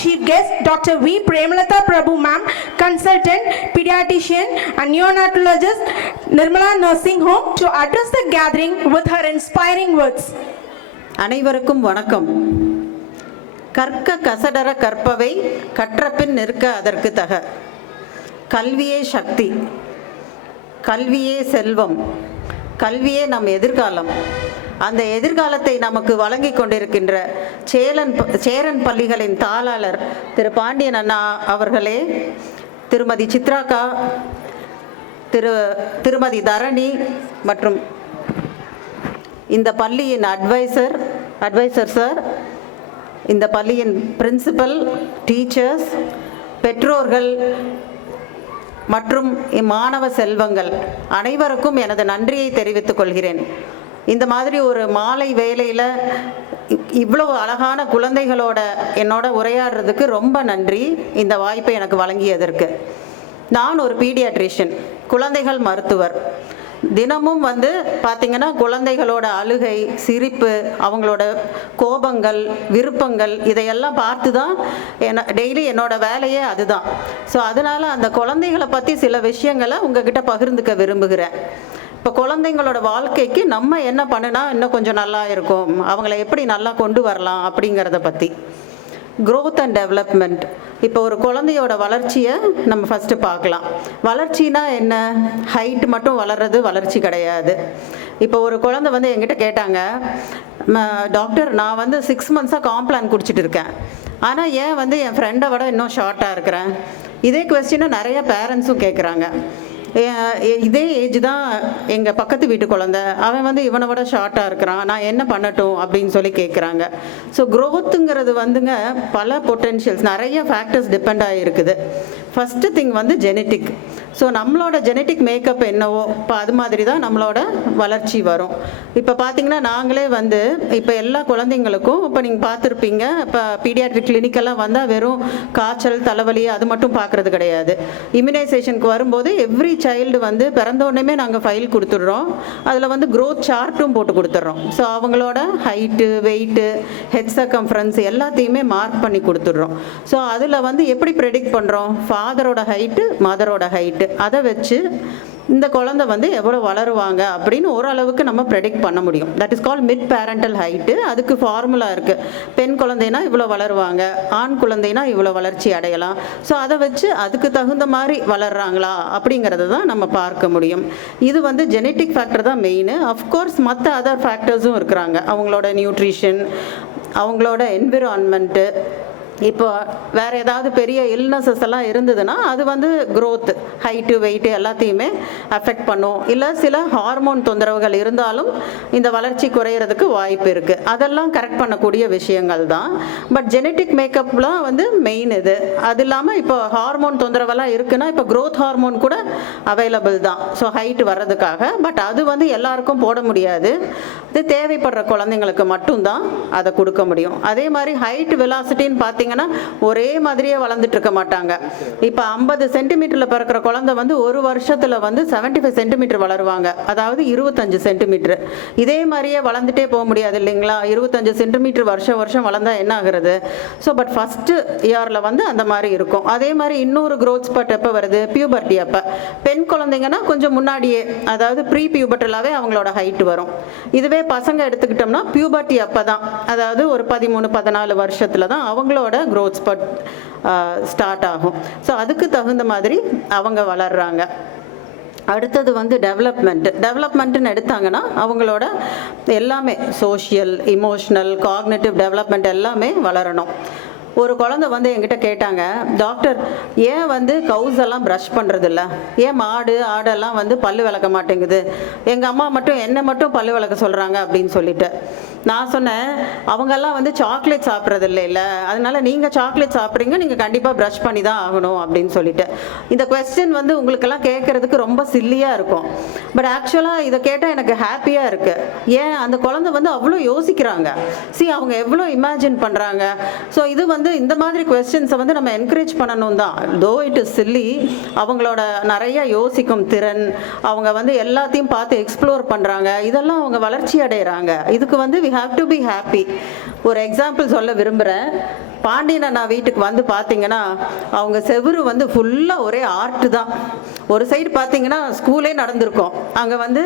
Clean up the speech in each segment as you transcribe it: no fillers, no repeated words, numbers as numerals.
chief guest, Dr. V. Premalata Prabhu ma'am, consultant, pediatrician and neonatologist, Nirmala Nursing Home, to address the gathering with her inspiring words. அனைவருக்கும் வணக்கம். கற்க கசடர கற்பவை கற்றபின் நிற்க அதற்கு தக. கல்வியே சக்தி, கல்வியே செல்வம், கல்வியே நம் எதிர்காலம். அந்த எதிர்காலத்தை நமக்கு வழங்கி கொண்டிருக்கின்ற சேரன் பள்ளிகளின் தாளாளர் திரு பாண்டியன் அண்ணா அவர்களே, திருமதி சித்ராக்கா, திருமதி தரணி மற்றும் இந்த பள்ளியின் அட்வைசர் சார், இந்த பள்ளியின் பிரின்சிபல், டீச்சர்ஸ், பெற்றோர்கள் மற்றும் மாணவ செல்வங்கள் அனைவருக்கும் எனது நன்றியை தெரிவித்துக் கொள்கிறேன். இந்த மாதிரி ஒரு மாலை வேளையில் இவ்வளவு அழகான குழந்தைகளோட என்னோட உரையாடுறதுக்கு ரொம்ப நன்றி, இந்த வாய்ப்பை எனக்கு வழங்கியதற்கு. நான் ஒரு பீடியாட்ரிஷியன், குழந்தைகள் மருத்துவர். தினமும் பார்த்திங்கன்னா குழந்தைகளோட அழுகை, சிரிப்பு, அவங்களோட கோபங்கள், விருப்பங்கள் இதையெல்லாம் பார்த்து தான் டெய்லி என்னோட வேலையே அதுதான். ஸோ அதனால் அந்த குழந்தைகளை பற்றி சில விஷயங்களை உங்ககிட்ட பகிர்ந்துக்க விரும்புகிறேன். இப்போ குழந்தைங்களோட வாழ்க்கைக்கு நம்ம என்ன பண்ணுனா இன்னும் கொஞ்சம் நல்லா இருக்கும், அவங்கள எப்படி நல்லா கொண்டு வரலாம் அப்படிங்கிறத பற்றி. Growth and development. இப்போ ஒரு குழந்தையோட வளர்ச்சியை நம்ம ஃபஸ்ட்டு பார்க்கலாம். வளர்ச்சினா என்ன? ஹைட் மட்டும் வளர்றது வளர்ச்சி கிடையாது. இப்போ ஒரு குழந்தை என்கிட்ட கேட்டாங்க, டாக்டர் நான் 6 மந்த்ஸாக காம்ப்ளான் குடிச்சிட்டு இருக்கேன், ஆனால் ஏன் என் ஃப்ரெண்டை விட இன்னும் ஷார்ட்டாக இருக்கிறேன்? இதே கொஸ்டினை நிறைய பேரண்ட்ஸும் கேட்குறாங்க. இதே ஏஜ் தான் எங்கள் பக்கத்து வீட்டு குழந்தை, அவன் இவனை விட ஷார்ட்டாக இருக்கிறான், நான் என்ன பண்ணட்டும் அப்படின்னு சொல்லி கேட்குறாங்க. ஸோ க்ரோத்துங்கிறது பல பொட்டென்ஷியல்ஸ், நிறைய ஃபேக்டர்ஸ் டிபெண்ட் ஆகிருக்குது. First thing genetic. ஸோ நம்மளோட ஜெனட்டிக் மேக்கப் என்னவோ இப்போ அது மாதிரி தான் நம்மளோட வளர்ச்சி வரும். இப்போ பார்த்திங்கன்னா நாங்களே இப்போ எல்லா குழந்தைங்களுக்கும் இப்போ நீங்கள் பார்த்துருப்பீங்க, இப்போ பீடியாட்ரிக் கிளினிக்கெல்லாம் வந்தால் வெறும் காய்ச்சல், தலைவலி அது மட்டும் பார்க்குறது கிடையாது. இம்யூனைசேஷனுக்கு வரும்போது எவ்ரி சைல்டு பிறந்தோடனே நாங்கள் ஃபைல் கொடுத்துட்றோம், அதில் க்ரோத் சார்ட்டும் போட்டு கொடுத்துட்றோம். ஸோ அவங்களோட ஹைட்டு, வெயிட்டு, ஹெட் சர்கம்ஃபரன்ஸ் எல்லாத்தையுமே மார்க் பண்ணி கொடுத்துட்றோம். ஸோ அதில் எப்படி ப்ரெடிக்ட் பண்ணுறோம்? ஃபாதரோட ஹைட்டு, மதரோட ஹைட்டு, அதை வச்சு இந்த குழந்தை எவ்வளோ வளருவாங்க அப்படின்னு ஓரளவுக்கு நம்ம ப்ரெடிக்ட் பண்ண முடியும். That is call mid parental height. அதுக்கு ஃபார்முலா இருக்குது. பெண் குழந்தைனா இவ்வளோ வளருவாங்க, ஆண் குழந்தைனா இவ்வளோ வளர்ச்சி அடையலாம். ஸோ அதை வச்சு அதுக்கு தகுந்த மாதிரி வளர்கிறாங்களா அப்படிங்கிறத தான் நம்ம பார்க்க முடியும். இது ஜெனட்டிக் ஃபேக்டர் தான் மெயின். அஃப்கோர்ஸ் மற்ற அதர் ஃபேக்டர்ஸும் இருக்கிறாங்க. அவங்களோட நியூட்ரிஷன், அவங்களோட என்விரான்மெண்ட்டு, இப்போ வேறு ஏதாவது பெரிய இல்னஸஸ் எல்லாம் இருந்ததுன்னா அது க்ரோத், ஹைட்டு, வெயிட்டு எல்லாத்தையுமே அஃபெக்ட் பண்ணும். இல்லை சில ஹார்மோன் தொந்தரவுகள் இருந்தாலும் இந்த வளர்ச்சி குறையிறதுக்கு வாய்ப்பு இருக்குது. அதெல்லாம் கரெக்ட் பண்ணக்கூடிய விஷயங்கள் தான். பட் ஜெனட்டிக் மேக்கப்லாம் மெயின் இது. அது இல்லாமல் இப்போ ஹார்மோன் தொந்தரவெல்லாம் இருக்குன்னா இப்போ க்ரோத் ஹார்மோன் கூட அவைலபிள் தான், ஸோ ஹைட் வர்றதுக்காக. பட் அது எல்லாருக்கும் போட முடியாது. அது தேவைப்படுற குழந்தைங்களுக்கு மட்டும்தான் அதை கொடுக்க முடியும். அதே மாதிரி ஹைட் வெலாசிட்டின்னு பார்த்தீங்கன்னா ஒரே மாதிரியே வளர்ந்துட்டு இருக்க மாட்டாங்க. இப்போ 50 சென்டிமீட்டரில் பிறக்கிற குழந்தை ஒரு வருஷத்தில் 75 சென்டிமீட்டர் வளருவாங்க, அதாவது 25 சென்டிமீட்டர். இதே மாதிரியே வளர்ந்துட்டே போக முடியாது இல்லைங்களா? 25 சென்டிமீட்டர் வருஷம் வளர்ந்தால் என்ன ஆகுறது? ஸோ பட் ஃபஸ்ட்டு இயரில் அந்த மாதிரி இருக்கும். அதே மாதிரி இன்னொரு க்ரோத் ஸ்பாட் எப்போ வருது? பியூபர்ட்டி அப்போ. பெண் குழந்தைங்கன்னா கொஞ்சம் முன்னாடியே, அதாவது ப்ரீ பியூபர்ட்டலாகவே அவங்களோட ஹைட் வரும். இதுவே பசங்க எடுத்துக்கிட்டோம்னா பியூபர்ட்டி அப்போ தான், அதாவது ஒரு 13-14 வருஷத்தில் தான் அவங்களோட க்ரோத் ஸ்பாட் ஸ்டார்ட் ஆகும். ஸோ அதுக்கு தகுந்த மாதிரி அவங்க வளர்கிறாங்க. அடுத்தது டெவலப்மெண்ட்டுன்னு எடுத்தாங்கன்னா அவங்களோட எல்லாமே சோஷியல், இமோஷ்னல், காக்னிட்டிவ் டெவலப்மெண்ட் எல்லாமே வளரணும். ஒரு குழந்தை என்கிட்ட கேட்டாங்க, டாக்டர் ஏன் கவுஸ் எல்லாம் ப்ரஷ் பண்ணுறதில்ல, ஏன் மாடு ஆடெல்லாம் பல்லு விளக்க மாட்டேங்குது, எங்கள் அம்மா மட்டும் என்னை மட்டும் பல்லு விளக்க சொல்கிறாங்க அப்படின்னு சொல்லிட்டு. நான் சொன்னேன், அவங்கெல்லாம் சாக்லேட் சாப்பிட்றது இல்லை, அதனால நீங்கள் சாக்லேட் சாப்பிட்றீங்க, நீங்கள் கண்டிப்பாக ப்ரஷ் பண்ணி தான் ஆகணும் அப்படின்னு சொல்லிட்டு. இந்த கொஸ்டின் உங்களுக்கெல்லாம் கேட்குறதுக்கு ரொம்ப சில்லியாக இருக்கும். பட் ஆக்சுவலாக இதை கேட்டால் எனக்கு ஹாப்பியாக இருக்குது. ஏன் அந்த குழந்தை அவ்வளோ யோசிக்கிறாங்க. அவங்க எவ்வளோ இமேஜின் பண்ணுறாங்க. ஸோ இது இந்த மாதிரி கொஸ்டின்ஸை நம்ம என்கரேஜ் பண்ணணும் தான். தோ இட் இஸ் சில்லி, அவங்களோட நிறைய யோசிக்கும் திறன், அவங்க எல்லாத்தையும் பார்த்து எக்ஸ்ப்ளோர் பண்ணுறாங்க, இதெல்லாம் அவங்க வளர்ச்சி அடைகிறாங்க. இதுக்கு we have to be happy. ஒரு எக்ஸாம்பிள் சொல்ல விரும்புகிறேன். பாண்டியன் அண்ணா வீட்டுக்கு வந்து பார்த்தீங்கன்னா அவங்க செவுரு வந்து ஃபுல்லாக ஒரே ஆர்ட் தான். ஒரு சைடு பார்த்தீங்கன்னா ஸ்கூலே நடந்திருக்கும், அங்கே வந்து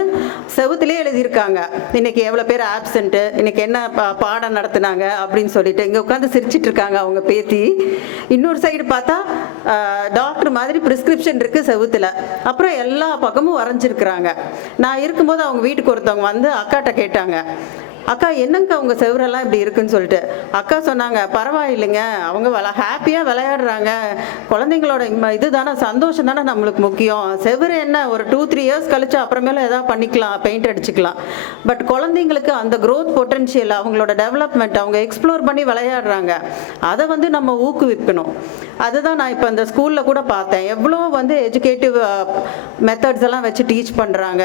செவுத்துலேயே எழுதியிருக்காங்க இன்னைக்கு எவ்வளோ பேர் ஆப்சண்ட்டு, இன்னைக்கு என்ன பாடம் நடத்துனாங்க அப்படின்னு சொல்லிட்டு இங்கே உட்காந்து சிரிச்சிட்டு இருக்காங்க அவங்க பேத்தி. இன்னொரு சைடு பார்த்தா டாக்டர் மாதிரி ப்ரிஸ்கிரிப்ஷன் இருக்குது செவுத்தில், அப்புறம் எல்லா பக்கமும் வரைஞ்சிருக்கிறாங்க. நான் இருக்கும்போது அவங்க வீட்டுக்கு ஒருத்தவங்க வந்து அக்காட்ட கேட்டாங்க, அக்கா என்னங்க அவங்க செவரெல்லாம் இப்படி இருக்குன்னு சொல்லிட்டு. அக்கா சொன்னாங்க, பரவாயில்லைங்க, அவங்க ஹாப்பியாக விளையாடுறாங்க, குழந்தைங்களோட இது தானே, சந்தோஷம் தானே நம்மளுக்கு முக்கியம். செவரு என்ன ஒரு 2-3 இயர்ஸ் கழிச்சு அப்புறமேல எதாவது பண்ணிக்கலாம், பெயிண்ட் அடிச்சுக்கலாம். பட் குழந்தைங்களுக்கு அந்த க்ரோத் பொட்டன்ஷியல், அவங்களோட டெவலப்மெண்ட், அவங்க எக்ஸ்ப்ளோர் பண்ணி விளையாடுறாங்க, அதை வந்து நம்ம ஊக்குவிக்கணும். அதுதான் நான் இப்போ அந்த ஸ்கூலில் கூட பார்த்தேன், எவ்வளோ வந்து எஜுகேட்டிவ் மெத்தட்ஸ் எல்லாம் வச்சு டீச் பண்ணுறாங்க.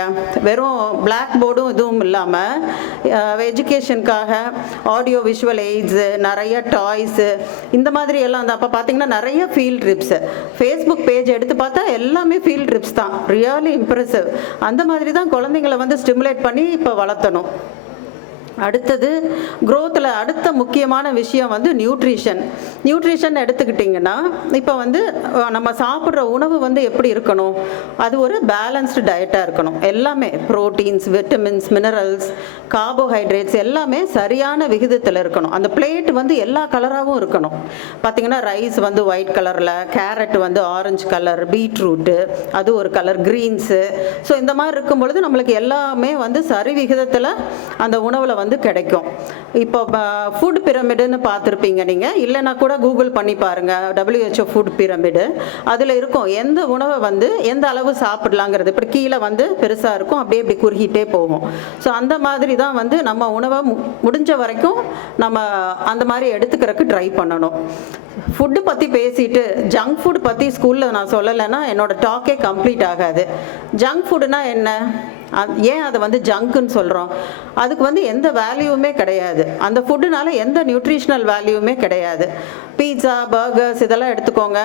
வெறும் பிளாக் போர்டும் இதுவும் இல்லாமல் எஜுகேஷனுக்காக ஆடியோ விஷுவல் எய்ட்ஸு, நிறைய டாய்ஸு, இந்த மாதிரி எல்லாம் அந்த அப்போ பார்த்தீங்கன்னா நிறைய ஃபீல்ட் ட்ரிப்ஸு. ஃபேஸ்புக் பேஜ் எடுத்து பார்த்தா எல்லாமே ஃபீல்ட் ட்ரிப்ஸ் தான், ரியலி இம்ப்ரெசிவ். அந்த மாதிரி தான் குழந்தைங்களை வந்து ஸ்டிமுலேட் பண்ணி இப்போ வளர்த்தணும். அடுத்தது க்ரோத்தில் அடுத்த முக்கியமான விஷயம் வந்து நியூட்ரிஷன் எடுத்துக்கிட்டிங்கன்னா இப்போ வந்து நம்ம சாப்பிட்ற உணவு வந்து எப்படி இருக்கணும், அது ஒரு பேலன்ஸ்டு டயட்டாக இருக்கணும். எல்லாமே ப்ரோட்டீன்ஸ், விட்டமின்ஸ், மினரல்ஸ், கார்போஹைட்ரேட்ஸ் எல்லாமே சரியான விகிதத்தில் இருக்கணும். அந்த பிளேட் வந்து எல்லா கலராகவும் இருக்கணும். பார்த்திங்கன்னா ரைஸ் வந்து ஒயிட் கலரில், கேரட் வந்து ஆரஞ்சு கலர், பீட்ரூட்டு அது ஒரு கலர், க்ரீன்ஸு. ஸோ இந்த மாதிரி இருக்கும் பொழுது நம்மளுக்கு எல்லாமே வந்து சரி விகிதத்தில் அந்த உணவில் வந்து கிடைக்கும். இப்போ ஃபுட் பிரமிடுன்னு பார்த்துருப்பீங்க நீங்கள், இல்லைன்னா கூட கூகுள் பண்ணி பாருங்கள், WHO ஃபுட் பிரமிடு. அதில் இருக்கும் எந்த உணவை வந்து எந்த அளவு சாப்பிடலாங்கிறது. இப்படி கீழே வந்து பெருசாக இருக்கும், அப்படியே இப்படி குறுகிட்டே போகும். ஸோ அந்த மாதிரி தான் வந்து நம்ம உணவை முடிஞ்ச வரைக்கும் நம்ம அந்த மாதிரி எடுத்துக்கிறதுக்கு ட்ரை பண்ணணும். ஃபுட்டு பற்றி பேசிட்டு ஜங்க் ஃபுட் பற்றி ஸ்கூலில் நான் சொல்லலைன்னா என்னோடய டாக்கே கம்ப்ளீட் ஆகாது. ஜங்க் ஃபுட்டுனா என்ன, ஏன் அதை வந்து ஜங்க்குன்னு சொல்கிறோம்? அதுக்கு வந்து எந்த வேல்யூவுமே கிடையாது, அந்த ஃபுட்டுனால எந்த நியூட்ரிஷனல் வேல்யூவுமே கிடையாது. பீட்சா, பர்கர்ஸ் இதெல்லாம் எடுத்துக்கோங்க,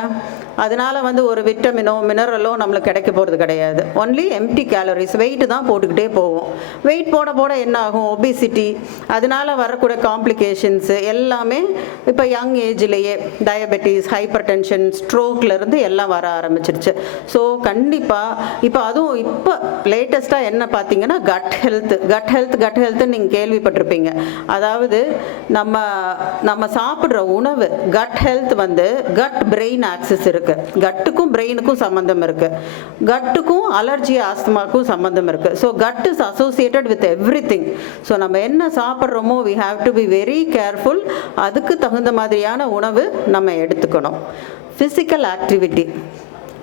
அதனால வந்து ஒரு விட்டமினோ மினரலோ நம்மளுக்கு கிடைக்க போகிறது கிடையாது. ஒன்லி எம்டி கேலரிஸ், வெயிட் தான் போட்டுக்கிட்டே போவோம். வெயிட் போட போட என்ன ஆகும், ஒபிசிட்டி, அதனால வரக்கூடிய காம்ப்ளிகேஷன்ஸு எல்லாமே இப்போ யங் ஏஜ்லேயே டயபெட்டிஸ், ஹைப்பர் டென்ஷன், ஸ்ட்ரோக்லேருந்து எல்லாம் வர ஆரம்பிச்சிருச்சு. ஸோ கண்டிப்பாக இப்போ அதுவும் இப்போ லேட்டஸ்ட்டாக என்ன பார்த்தீங்கன்னா கட் ஹெல்த்துன்னு நீங்கள் கேள்விப்பட்டிருப்பீங்க. அதாவது நம்ம சாப்பிட்ற உணவு, கட் ஹெல்த் வந்து கட் பிரெயின் ஆக்சிஸ் இருக்குது, கட்டுக்கும் பிரெயினுக்கும் சம்மந்தம் இருக்குது, கட்டுக்கும் அலர்ஜி, ஆஸ்துமாக்கும் சம்மந்தம் இருக்குது. So cut is associated with everything. So நம்ம என்ன சாப்பிட்றோமோ we have to be very careful. அதுக்கு தகுந்த மாதிரியான உணவு நம்ம எடுத்துக்கணும். ஃபிசிக்கல் ஆக்டிவிட்டி,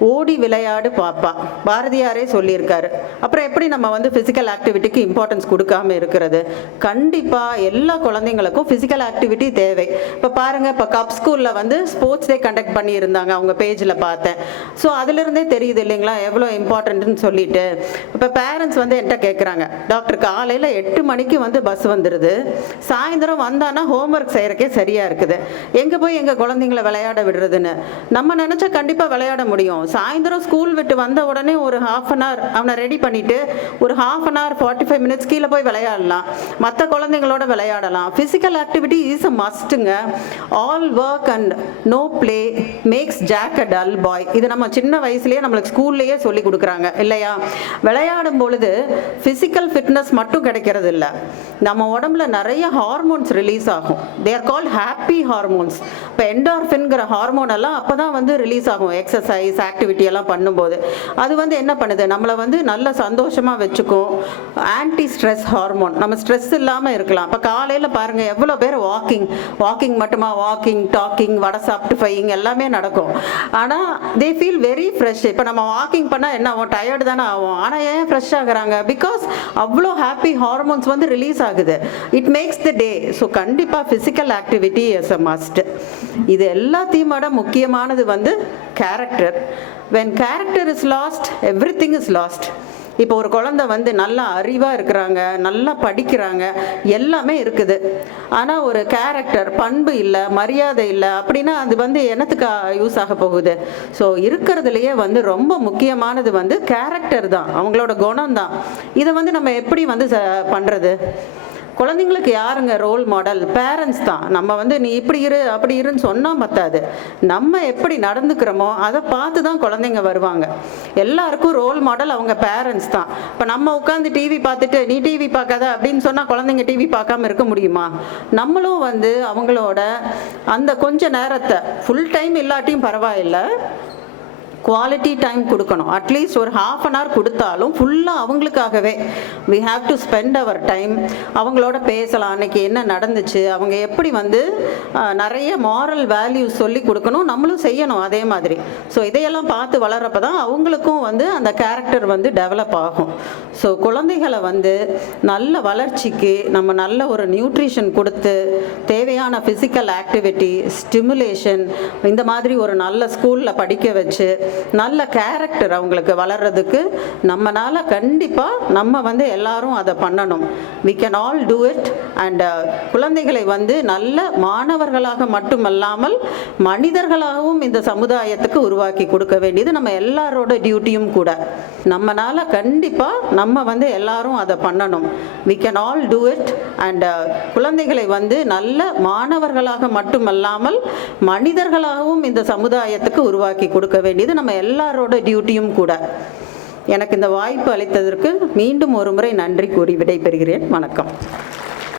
ஓடி விளையாடு பாப்பா, பாரதியாரே சொல்லியிருக்காரு. அப்புறம் எப்படி நம்ம வந்து ஃபிசிக்கல் ஆக்டிவிட்டிக்கு இம்பார்ட்டன்ஸ் கொடுக்காம இருக்கிறது? கண்டிப்பாக எல்லா குழந்தைங்களுக்கும் ஃபிசிக்கல் ஆக்டிவிட்டி தேவை. இப்போ பாருங்கள், இப்போ கப் ஸ்கூலில் வந்து ஸ்போர்ட்ஸ் டே கண்டக்ட் பண்ணியிருந்தாங்க, அவங்க பேஜில் பார்த்தேன். ஸோ அதிலிருந்தே தெரியுது இல்லைங்களா எவ்வளோ இம்பார்ட்டன்ட்னு சொல்லிட்டு. இப்போ பேரண்ட்ஸ் வந்து என்கிட்ட கேட்குறாங்க, டாக்டர் காலையில் 8 மணிக்கு வந்து பஸ் வந்துடுது, சாயந்தரம் வந்தானா ஹோம்ஒர்க் செய்கிறக்கே சரியாக இருக்குது, எங்கே போய் எங்கள் குழந்தைங்கள விளையாட விடுறதுன்னு. நம்ம நினச்சா கண்டிப்பாக விளையாட முடியும். சாயந்தரம் ஸ்கூல் விட்டு வந்த உடனே ஒரு 1/2 an hour அவனை ரெடி பண்ணிட்டு ஒரு 1/2 an hour 45 minutes கீழே போய் விளையாடலாம், மற்ற குழந்தைங்களோட விளையாடலாம். ஃபிசிக்கல் ஆக்டிவிட்டி இஸ் அ மஸ்ட்டுங்க. All work and no play makes Jack a dull boy. இது நம்ம சின்ன வயசுலேயே நம்மளுக்கு ஸ்கூல்லையே சொல்லி கொடுக்குறாங்க இல்லையா? விளையாடும் பொழுது ஃபிசிக்கல் ஃபிட்னஸ் மட்டும் கிடைக்கிறது இல்லை, நம்ம உடம்புல நிறைய ஹார்மோன்ஸ் ரிலீஸ் ஆகும். They are called happy hormones. இப்போ என்டார்ஃபின்கிற ஹார்மோன் எல்லாம் அப்போ தான் வந்து ரிலீஸ் ஆகும் எக்ஸசைஸ் ஆக்டிவிட்டி எல்லாம் பண்ணும்போது. அது வந்து என்ன பண்ணுது, நம்மளை வந்து நல்ல சந்தோஷமாக வச்சுக்கும். ஆன்டி ஸ்ட்ரெஸ் ஹார்மோன், நம்ம ஸ்ட்ரெஸ் இல்லாமல் இருக்கலாம். இப்போ காலையில் பாருங்கள் எவ்வளோ பேர் வாக்கிங் மட்டுமா, வாக்கிங், டாக்கிங், வடை சாப்பிட்டு ஃபையிங் எல்லாமே நடக்கும். ஆனால் தே ஃபீல் வெரி ஃப்ரெஷ். இப்போ நம்ம வாக்கிங் பண்ணால் என்ன ஆகும், டயர்டு தானே ஆகும். ஆனால் ஏன் ஃப்ரெஷ் ஆகுறாங்க? பிகாஸ் அவ்வளோ ஹாப்பி ஹார்மோன்ஸ் வந்து ரிலீஸ் ஆகுது. It makes the day. So கண்டிப்பாக physical activity is a must. இது எல்லாத்தையும் விட முக்கியமானது வந்து character. when character is lost, everything is lost. இப்போ ஒரு குழந்தை வந்து நல்லா அறிவாக இருக்கிறாங்க, நல்லா படிக்கிறாங்க, எல்லாமே இருக்குது, ஆனால் ஒரு கேரக்டர், பண்பு இல்லை, மரியாதை இல்லை அப்படின்னா அது வந்து என்னத்துக்கு யூஸ் ஆக போகுது? ஸோ இருக்கிறதுலையே வந்து ரொம்ப முக்கியமானது வந்து கேரக்டர் தான், அவங்களோட குணம் தான். இதை வந்து நம்ம எப்படி வந்து பண்ணுறது? குழந்தைங்களுக்கு யாருங்க ரோல் மாடல்? பேரண்ட்ஸ் தான். நம்ம வந்து நீ இப்படி இரு அப்படி இருன்னு சொன்னால் பத்தாது, நம்ம எப்படி நடந்துக்கிறோமோ அதை பார்த்து தான் குழந்தைங்க வருவாங்க. எல்லாருக்கும் ரோல் மாடல் அவங்க பேரண்ட்ஸ் தான். இப்போ நம்ம உட்காந்து டிவி பார்த்துட்டு நீ டிவி பார்க்காத அப்படின்னு சொன்னால் குழந்தைங்க டிவி பார்க்காம இருக்க முடியுமா? நம்மளும் வந்து அவங்களோட அந்த கொஞ்ச நேரத்தை, ஃபுல் டைம் இல்லாட்டியும் பரவாயில்லை, குவாலிட்டி டைம் கொடுக்கணும். அட்லீஸ்ட் ஒரு ½ அன் ஹவர் கொடுத்தாலும் ஃபுல்லாக அவங்களுக்காகவே we have to spend our time. அவங்களோட பேசலாம், அன்னைக்கு என்ன நடந்துச்சு, அவங்க எப்படி வந்து நிறைய மாரல் வேல்யூஸ் சொல்லி கொடுக்கணும், நம்மளும் செய்யணும் அதே மாதிரி. ஸோ இதையெல்லாம் பார்த்து வளர்றப்ப தான் அவங்களுக்கும் வந்து அந்த கேரக்டர் வந்து டெவலப் ஆகும். ஸோ குழந்தைகளை வந்து நல்ல வளர்ச்சிக்கு நம்ம நல்ல ஒரு நியூட்ரிஷன் கொடுத்து, தேவையான ஃபிசிக்கல் ஆக்டிவிட்டி, ஸ்டிமுலேஷன், இந்த மாதிரி ஒரு நல்ல ஸ்கூலில் படிக்க வச்சு நல்ல கேரக்டர் அவங்களுக்கு வளர்றதுக்கு நம்மனால கண்டிப்பாக நம்ம வந்து எல்லாரும் அதை பண்ணணும். we can all do it. and குழந்தைகளை வந்து நல்ல மாணவர்களாக மட்டுமல்லாமல் மனிதர்களாகவும் இந்த சமுதாயத்துக்கு உருவாக்கி கொடுக்க வேண்டியது நம்ம எல்லாரோட டியூட்டியும் கூட. நம்மனால கண்டிப்பாக நம்ம வந்து எல்லாரும் அதை பண்ணணும். we can all do it. and குழந்தைகளை வந்து நல்ல மாணவர்களாக மட்டுமல்லாமல் மனிதர்களாகவும் இந்த சமுதாயத்துக்கு உருவாக்கி கொடுக்க வேண்டியது நம்ம எல்லாரோட டியூட்டியும் கூட. எனக்கு இந்த வாய்ப்பு அளித்ததற்கு மீண்டும் ஒரு முறை நன்றி கூறி விடைபெறுகிறேன். வணக்கம்.